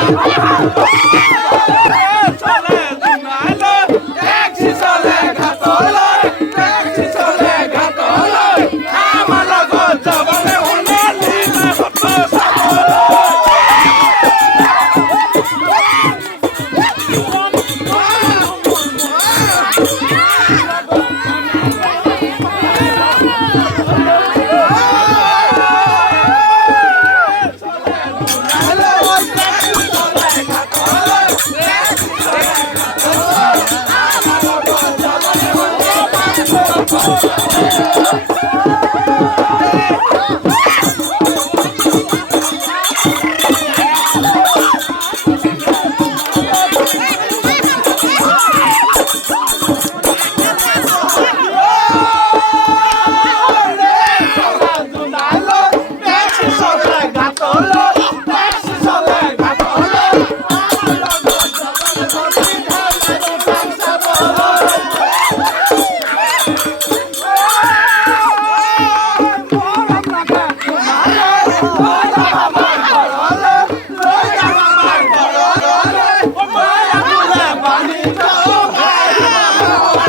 Oh, my God. 送送送送送送